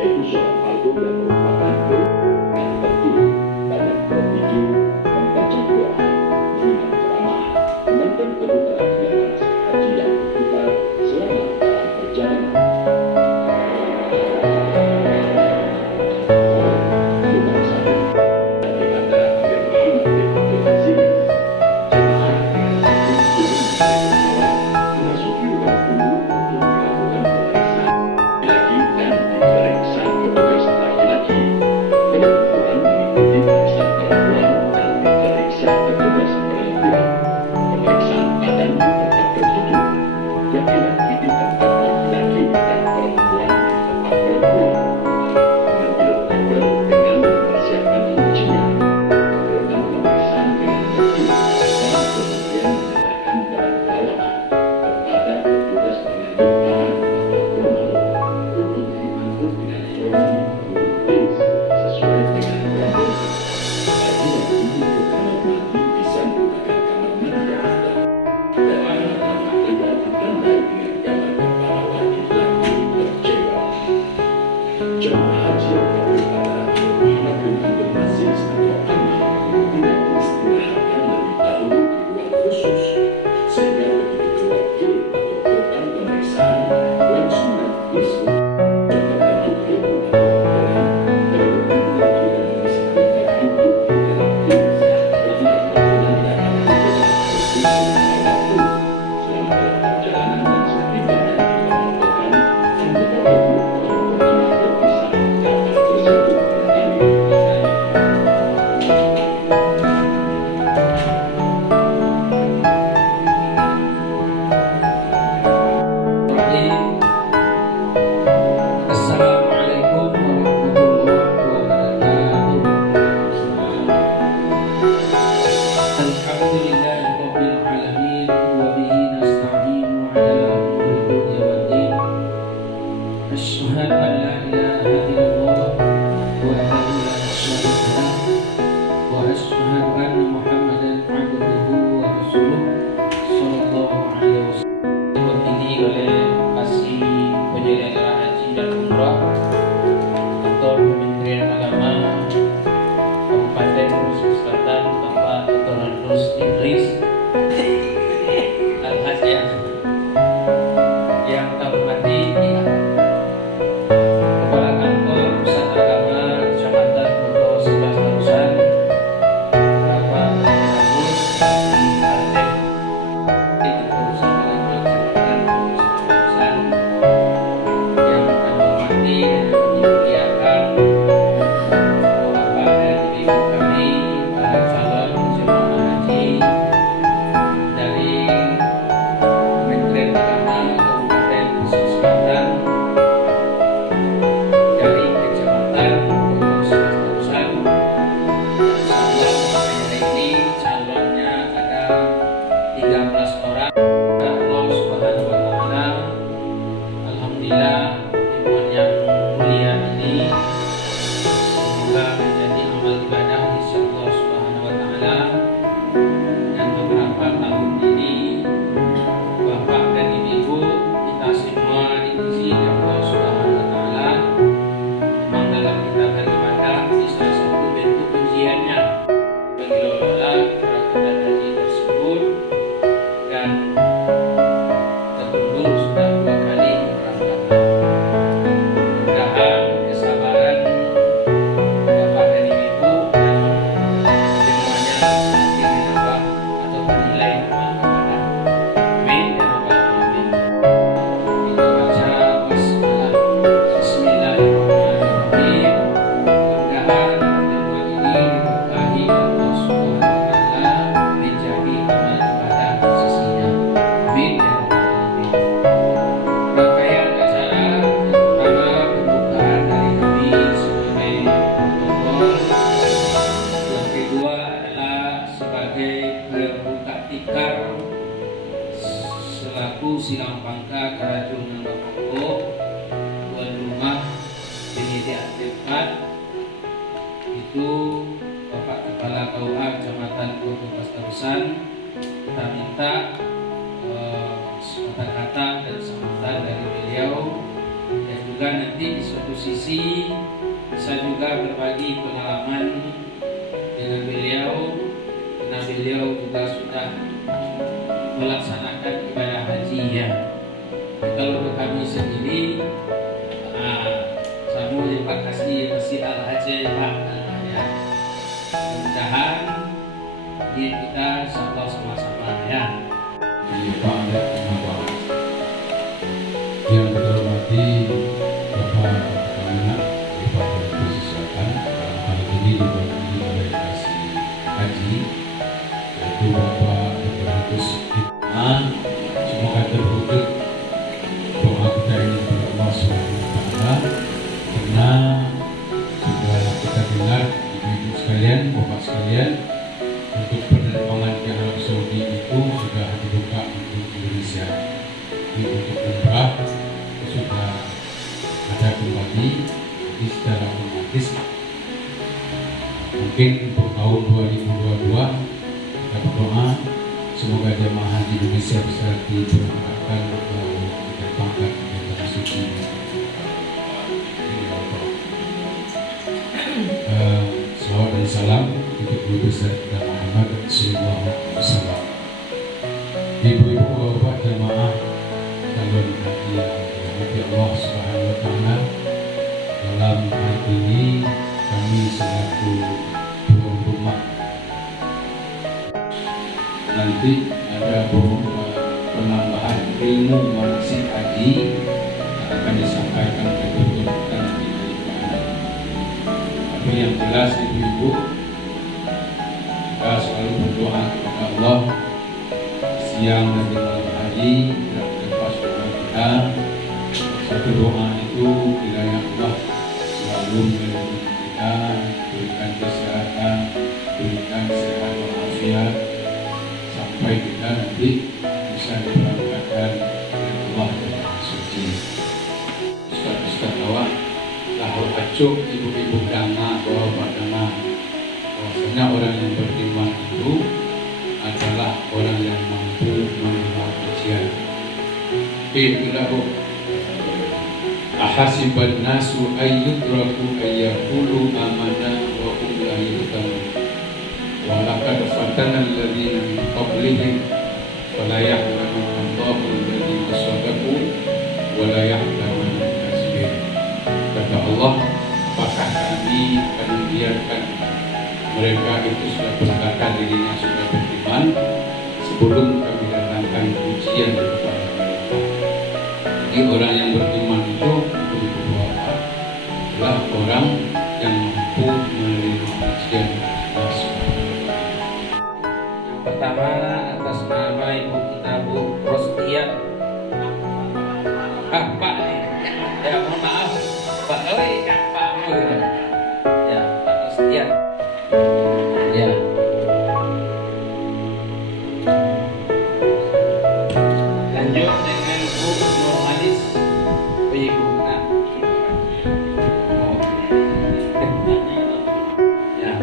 yaitu sholat fardu yang merupakan yang penting banyak berpikir, membaca doa, mendengar ceramah, menonton keutaraannya manasik haji yang diputar selama dalam perjalanan. Nomor 1 di antara Amir Muhammad bin Abdul Aziz, jemaah dengan sibuk memasuki ruang tunggu untuk melakukan pemeriksaan lagi dan diperiksa petugas laki-laki. Banyak orang mengikuti pemeriksaan perempuan dan diperiksa petugas perempuan. Pemeriksaan badan di tempat tertutup, laki-laki di tempat laki-laki dan perempuan di tempat perempuan. Mengambil tabel dengan mempersiapkan ujian, melakukan pemeriksaan dengan tertib, dan kemudian menyerahkan barang bawaan kepada petugas pengangkut barang atau pembawa untuk diangkut dengan trolley bis sesuai dengan prosedur. Bagi yang ingin ke kamar mandi bisa menggunakan kamar mandi yang ada. Dan nama pria ditandai dengan gambar kepala wanita berjenggot. Jemaah haji yang berada Muhammad bin Abdul Aziz atau Ammar tidak diistirahatkan lebih dahulu di ruang khusus, sehingga begitu keluar gate atau gerbang pemeriksaan langsung naik bis untuk terbentuk ilmu atau orang berhubung lagi dan mengisi tempat duduk di dalam bis karena perjalanan akan berjalan berkhusus apapun selama dalam perjalanan dan setibanya di rombongan anggota tubuh rombongan berpisah kapal tersebut kembali Assalamualaikum warahmatullahi wabarakatuh. Alhamdulillahirabbil alamin wa bihi nasta'inu ala umuri dunya waddin. Asyhadu an la ilaha illallah wahdahu la syarika lah wa asyhadu anna Muhammadan abduhu wa rasuluh sallallahu alaihi wasallam. Diwakili oleh Kasih Penyelenggara Haji dan Umrah Kantor Kementerian Agama Kabupaten Sulawesi Selatan, Bapak Dr. Harus Idris Al-Hajjah, yang kami hormati Kepala Kantor Pusat Agama Kecamatan Bodo 11 Tarusan, Bapak Agus di Arden, yang berurusan dengan Kecamatan Bodo 11 Tarusan, yang kami hormati dan dimuliakan Bapak dan Ibu kami, para calon jemaah haji dari Kementerian Agama Kabupaten Sulawesi Selatan, dari Kecamatan Bodo 11 Tarusan. Insyaallah pada hari ini calonnya ada 13 orang. Allah Subhanahu wa taala, alhamdulillah, iman yang mulia ini semoga menjadi amal ibadah di sisi Allah Subhanahu wa taala. Dan beberapa tahun ini Bapak dan Ibu kita semua diuji oleh Allah Subhanahu wa taala. Memang dalam kita beribadah di salah satu bentuk ujiannya bagi lola berangkat haji tersebut, dan terundur sudah 2 kali keberangkatan. Mudah-mudahan kesabaran Bapak dan Ibu dan semuanya semakin menambah atau bernilai amal ibadah. Amin ya rabbal alamin. Kita baca basmalah. Bismillahirrahmanirrahim. Mudah-mudahan pertemuan ini diberkahi Allah Subhanahu wa taala, menjadi amal ibadah di sisinya. Amin ya rabbal alamin. Rangkaian acara yang pertama pembukaan dari kami sebagai protokol, yang kedua adalah sebagai pembuka tikar selaku silang pangkat Kerajaan Bapakko, tuan rumah penyediaan tempat itu Bapak Kepala KUA Kecamatan Bodo 11 Tarusan. Kita minta kata-kata dan sambutan dari beliau, dan juga semoga nanti di suatu sisi bisa juga berbagi pengalaman dengan beliau, karena beliau juga sudah melaksanakan ibadah haji ya. Kalau untuk kami sendiri, saya terima kasih masih al-haji Pak ya. Mudah-mudahan kita insyaAllah sama-sama ya. Pak yang kita hormati Bapak Kemenang Departemen Polisi Selatan, dalam hal ini diwakili oleh Kasih Haji, yaitu Bapak Dr. Agus Hikman. Semoga terwujud doa kita ini kepada Allah SWT, karena sudah kita dengar ibu-ibu sekalian, bapak sekalian, untuk penerbangan ke Arab Saudi itu sudah dibuka untuk Indonesia. Ini untuk umrah sudah ada kembali, jadi secara otomatis mungkin untuk tahun 2022 kita berdoa semoga jemaah haji Indonesia bisa diberangkatkan atau diterbangkan ke tanah suci. Salawat dan salam untuk Guru Besar kita Muhammad Sallallahu Alaihi Wasallam. Ibu-ibu bapak jemaah calon haji yang dirahmati Allah Subhanahu Wa Taala, dalam hari ini kami selaku tuan rumah nanti ada beberapa penambahan ilmu manasik haji yang akan disampaikan oleh Dr. nanti dari mana. Tapi yang jelas ibu-ibu, kita selalu berdoa kepada Allah siang dan malam hari dan lepas doa kita. Satu doa itu kiranya Allah selalu melindungi kita, berikan kesehatan, berikan sehat walafiat sampai kita nanti bisa diberangkatkan oleh Allah dan Maha Suci. Ustaz awak lahir acuk ibu-ibu dama, bapak dama, bahwasanya orang yang beriman itu adalah orang yang mampu menerima ujian. Iqlahu ahasiban nasu ayyudraku ayyaqulu amana wa hum la yuftanun wa laqad fatana alladziina min qablihim fala ya'lamanna Allahu alladziina sadaqu wa la ya'lamanna al-kadzibin. Kata Allah, apakah kami akan membiarkan mereka itu sudah berkata dirinya sudah beriman sebelum kami datangkan ujian kepada mereka. Jadi orang yang beriman itu adalah orang yang mampu menerima ujian Allah Subhanahu wa Ta'ala. Yang pertama atas nama ibu kita Bu Rostia. Pak ya mohon maaf Pak, Pak Amur ya, Pak Rostia ya. Lanjut dengan Bu Nurmanis, ibu kita ya.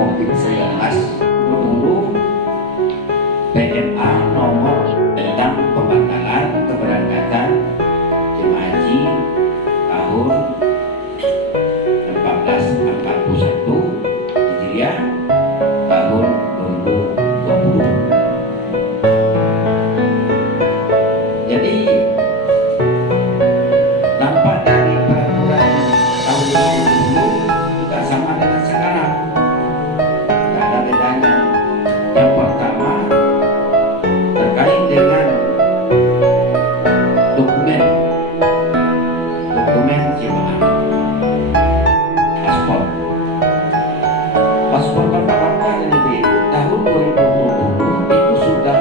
COVID-19. Dulu PMA nomor tentang pembatalan keberangkatan jemaah haji tahun 1441 Hijriah tahun 2020. Jadi dampak dari peraturan tahun 2020 juga sama dengan sekarang, tidak ada bedanya. Yang pertama terkait dengan dokumen jemaah, paspor Bapak ini tahun 2020 itu sudah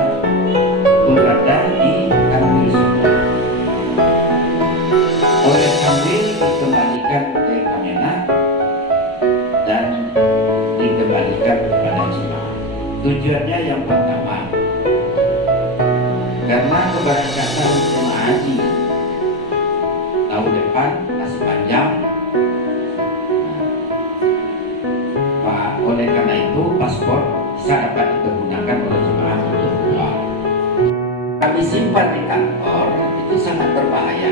berada di Kanwil semua. Oleh Kanwil dikembalikan ke Kemenak dan dikembalikan kepada jemaah. Tujuannya yang pertama, karena keberangkatan jemaah haji tahun depan masih panjang, oleh karena itu paspor bisa dapat digunakan oleh jemaah untuk pulang. Kami simpan di kantor itu sangat berbahaya.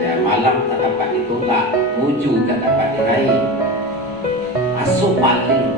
Ya, malam tak dapat ditolak, wujud tak dapat diraih, masuk maling